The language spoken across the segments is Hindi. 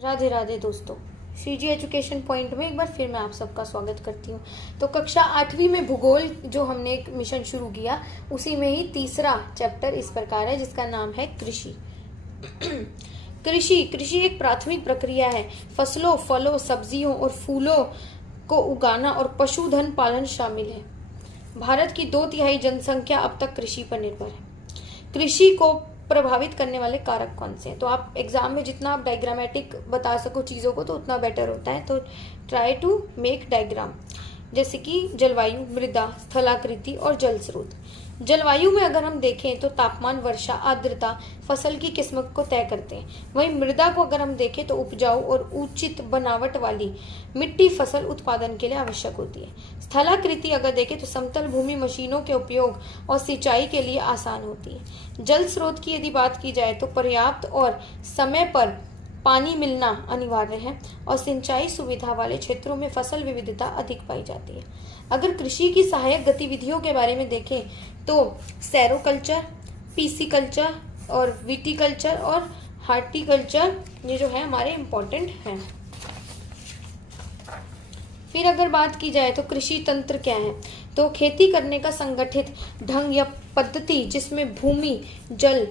राधे राधे दोस्तों, सीजी एजुकेशन पॉइंट में एक बार फिर मैं आप सबका स्वागत करती हूँ। तो कक्षा 8वीं में भूगोल जो हमने एक मिशन शुरू किया, उसी में ही तीसरा चैप्टर इस प्रकार है जिसका नाम है कृषि। कृषि एक प्राथमिक प्रक्रिया है। फसलों, फलों, सब्जियों और फूलों को उगाना और पशुधन पालन शामिल है। भारत की 2/3 जनसंख्या अब तक कृषि पर निर्भर है। कृषि को प्रभावित करने वाले कारक कौन से हैं? तो आप एग्जाम में जितना आप डायग्रामेटिक बता सको चीजों को तो उतना बेटर होता है। तो ट्राई टू मेक डायग्राम, जैसे कि जलवायु, मृदा, स्थलाकृति और जल स्रोत। जलवायु में अगर हम देखें तो तापमान, वर्षा, आर्द्रता फसल की किस्मत को तय करते हैं। वहीं मृदा को अगर हम देखें तो उपजाऊ और उचित बनावट वाली मिट्टी फसल उत्पादन के लिए आवश्यक होती है। स्थलाकृति अगर देखें तो समतल भूमि मशीनों के उपयोग और सिंचाई के लिए आसान होती है। जल स्रोत की यदि बात की जाए तो पर्याप्त और समय पर पानी मिलना अनिवार्य है और सिंचाई सुविधा वाले क्षेत्रों में फसल विविधता अधिक पाई जाती है। अगर कृषि की सहायक गतिविधियों के बारे में देखें तो सेरोकल्चर, पीसीकल्चर और विटीकल्चर और हार्टिकल्चर ये जो है हमारे इम्पोर्टेंट हैं। फिर अगर बात की जाए तो कृषि तंत्र क्या है, तो खेती करने का संगठित ढंग या पद्धति जिसमें भूमि, जल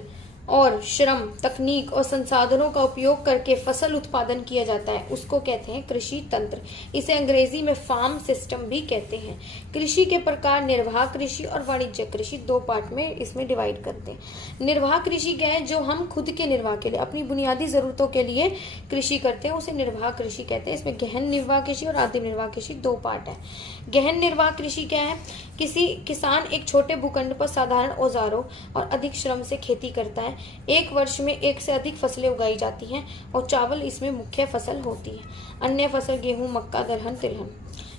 और श्रम, तकनीक और संसाधनों का उपयोग करके फसल उत्पादन किया जाता है, उसको कहते हैं कृषि तंत्र। इसे अंग्रेजी में फार्म सिस्टम भी कहते हैं। कृषि के प्रकार निर्वाह कृषि और वाणिज्य कृषि 2 पार्ट में इसमें डिवाइड करते हैं। निर्वाह कृषि क्या है, जो हम खुद के निर्वाह के लिए, अपनी बुनियादी जरूरतों के लिए कृषि करते हैं, उसे निर्वाह कृषि कहते हैं। इसमें गहन निर्वाह कृषि और आदिम निर्वाह कृषि 2 पार्ट है। गहन निर्वाह कृषि क्या है, किसी किसान एक छोटे भूखंड पर साधारण औजारों और अधिक श्रम से खेती करता है। एक वर्ष में एक से अधिक फसलें उगाई जाती हैं और चावल इसमें मुख्य फसल होती है। अन्य फसल गेहूं, मक्का, दलहन, तिलहन।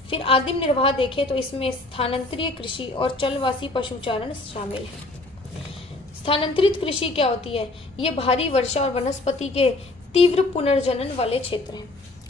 फिर आदिम निर्वाह देखें तो इसमें स्थानांतरीय कृषि और चलवासी पशुचारण शामिल है। स्थानांतरित कृषि क्या होती है, ये भारी वर्षा और वनस्पति के तीव्र पुनर्जनन वाले क्षेत्र हैं।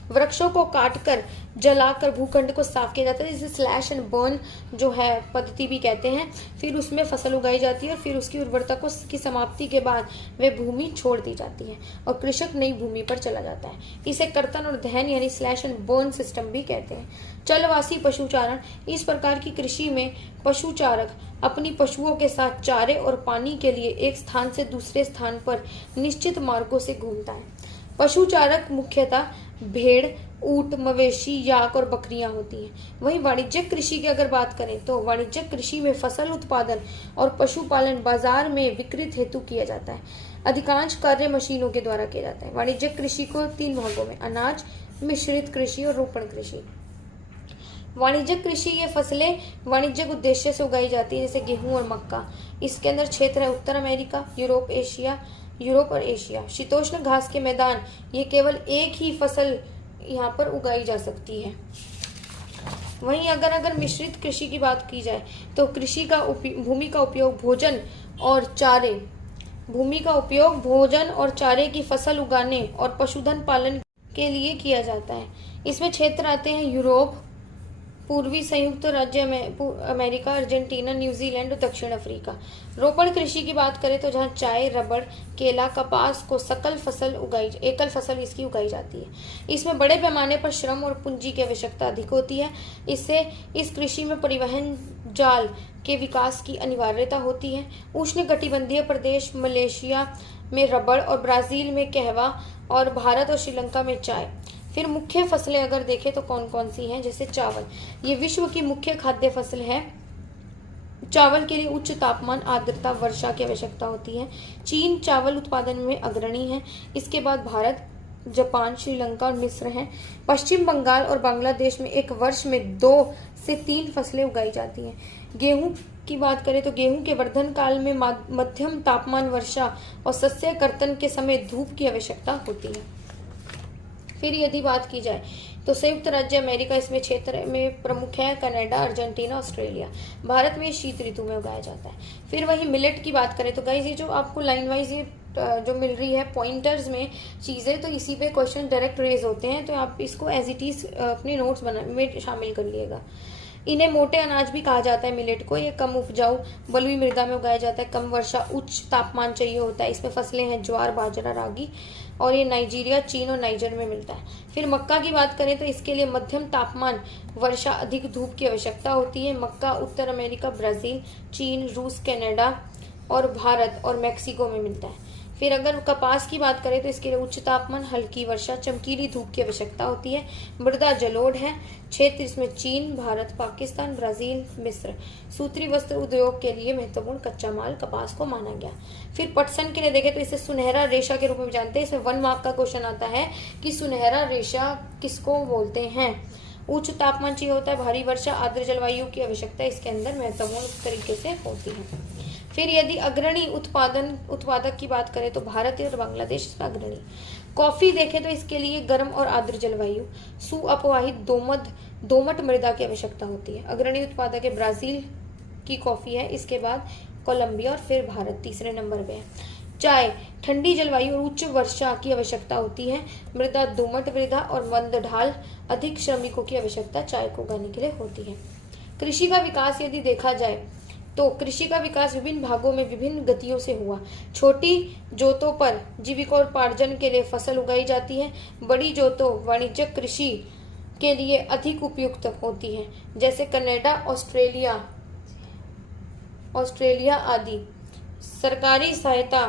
वृक्षों को काटकर, जलाकर भूखंड को साफ किया जाता है, जिसे स्लैश एंड बर्न जो है पद्धति भी कहते हैं। फिर उसमें फसल उगाई जाती है और फिर उसकी उर्वरता की समाप्ति के बाद वे भूमि छोड़ दी जाती है और कृषक नई भूमि पर चला जाता है। इसे कर्तन और दहन यानी स्लैश एंड बर्न सिस्टम भी कहते हैं। चलवासी पशुचारण, इस प्रकार की कृषि में पशुचारक अपनी पशुओं के साथ चारे और पानी के लिए एक स्थान से दूसरे स्थान पर निश्चित मार्गों से घूमता है। पशुचारक मुख्यतः भेड़, ऊंट, मवेशी, याक और बकरियां होती हैं। वहीं वाणिज्यिक कृषि की अगर बात करें तो वाणिज्यिक कृषि में फसल उत्पादन और पशुपालन बाजार में विक्रय हेतु किया जाता है। अधिकांश कार्य मशीनों के द्वारा किया जाता है। वाणिज्यिक कृषि को 3 भागों में अनाज, मिश्रित कृषि और रोपण कृषि। वाणिज्यिक कृषि ये फसलें वाणिज्यिक उद्देश्य से उगाई जाती है, जैसे गेहूं और मक्का। इसके अंदर क्षेत्र है उत्तर अमेरिका, यूरोप और एशिया। शीतोष्ण घास के मैदान, ये केवल एक ही फसल यहाँ पर उगाई जा सकती है। वहीं अगर मिश्रित कृषि की बात की जाए तो कृषि का भूमि का उपयोग भोजन और चारे की फसल उगाने और पशुधन पालन के लिए किया जाता है। इसमें क्षेत्र आते हैं यूरोप, पूर्वी संयुक्त राज्य अमेरिका, अर्जेंटीना, न्यूजीलैंड और दक्षिण अफ्रीका। रोपण कृषि की बात करें तो जहां चाय, रबड़, केला, कपास को एकल फसल इसकी उगाई जाती है। इसमें बड़े पैमाने पर श्रम और पूंजी की आवश्यकता अधिक होती है। इससे इस कृषि में परिवहन जाल के विकास की अनिवार्यता होती है। उष्णकटिबंधीय प्रदेश मलेशिया में रबड़ और ब्राजील में कहवा और भारत और श्रीलंका में चाय। फिर मुख्य फसलें अगर देखें तो कौन कौन सी हैं, जैसे चावल, ये विश्व की मुख्य खाद्य फसल है। चावल के लिए उच्च तापमान, आर्द्रता, वर्षा की आवश्यकता होती है। चीन चावल उत्पादन में अग्रणी है। इसके बाद भारत, जापान, श्रीलंका और मिस्र हैं। पश्चिम बंगाल और बांग्लादेश में एक वर्ष में 2 से 3 फसलें उगाई जाती हैं। गेहूं की बात करें तो गेहूं के वर्धन काल में मध्यम तापमान, वर्षा और सस्य कर्तन के समय धूप की आवश्यकता होती है। फिर यदि बात की जाए तो संयुक्त राज्य अमेरिका इसमें क्षेत्र में प्रमुख है, कनाडा, अर्जेंटीना, ऑस्ट्रेलिया। भारत में शीत ऋतु में उगाया जाता है। फिर वही मिलेट की बात करें तो गाइस ये जो आपको लाइन वाइज ये जो मिल रही है पॉइंटर्स में चीजें, तो इसी पे क्वेश्चन डायरेक्ट रेज होते हैं, तो आप इसको एज इट इज अपने नोट्स में शामिल कर लिएगा। इन्हें मोटे अनाज भी कहा जाता है मिलेट को। ये कम उपजाऊ बलुई मृदा में उगाया जाता है, कम वर्षा, उच्च तापमान चाहिए होता है। इसमें फसलें हैं ज्वार, बाजरा, रागी, और ये नाइजीरिया, चीन और नाइजर में मिलता है। फिर मक्का की बात करें तो इसके लिए मध्यम तापमान, वर्षा, अधिक धूप की आवश्यकता होती है। मक्का उत्तर अमेरिका, ब्राजील, चीन, रूस, कनाडा और भारत और मैक्सिको में मिलता है। फिर अगर कपास की बात करें तो इसके लिए उच्च तापमान, हल्की वर्षा, चमकीली धूप की आवश्यकता होती है। मृदा जलोढ़ है। क्षेत्र इसमें चीन, भारत, पाकिस्तान, ब्राजील, मिस्र। सूत्री वस्त्र उद्योग के लिए महत्वपूर्ण कच्चा माल कपास को माना गया। फिर पटसन के लिए देखें तो इसे सुनहरा रेशा के रूप में जानते हैं। इसमें 1 मार्क का क्वेश्चन आता है कि सुनहरा रेशा किसको बोलते हैं। उच्च तापमान चाहिए होता है, भारी वर्षा, आर्द्र जलवायु की आवश्यकता इसके अंदर महत्वपूर्ण तरीके से होती है। फिर यदि अग्रणी उत्पादक की बात करें तो भारत और बांग्लादेश इसमें अग्रणी। कॉफी देखें तो इसके लिए गर्म और आर्द्र जलवायु, सुअपवाहित दोमट मृदा की आवश्यकता होती है। अग्रणी उत्पादक है ब्राजील की कॉफी है, इसके बाद कोलंबिया और फिर भारत तीसरे नंबर पे है। चाय, ठंडी जलवायु और उच्च वर्षा की आवश्यकता होती है। मृदा दोमट मृदा और मंद ढाल, अधिक श्रमिकों की आवश्यकता चाय को उगाने के लिए होती है। कृषि का विकास यदि देखा जाए तो कृषि का विकास विभिन्न भागों में विभिन्न गतियों से हुआ। छोटी जोतों पर जीविकोपार्जन के लिए फसल उगाई जाती है। बड़ी जोतों वाणिज्यिक कृषि के लिए अधिक उपयुक्त होती है, जैसे कनाडा, ऑस्ट्रेलिया आदि। सरकारी सहायता,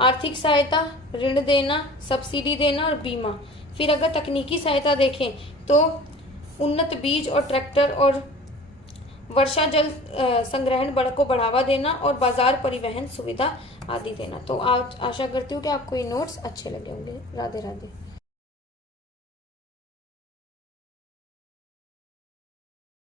आर्थिक सहायता, ऋण देना, सब्सिडी देना और बीमा। फिर अगर तकनीकी सहायता देखें तो उन्नत बीज और ट्रैक्टर और वर्षा जल संग्रहण को बढ़ावा देना और बाजार परिवहन सुविधा आदि देना। तो आज आशा करती हूँ कि आपको ये नोट्स अच्छे लगे होंगे। राधे राधे।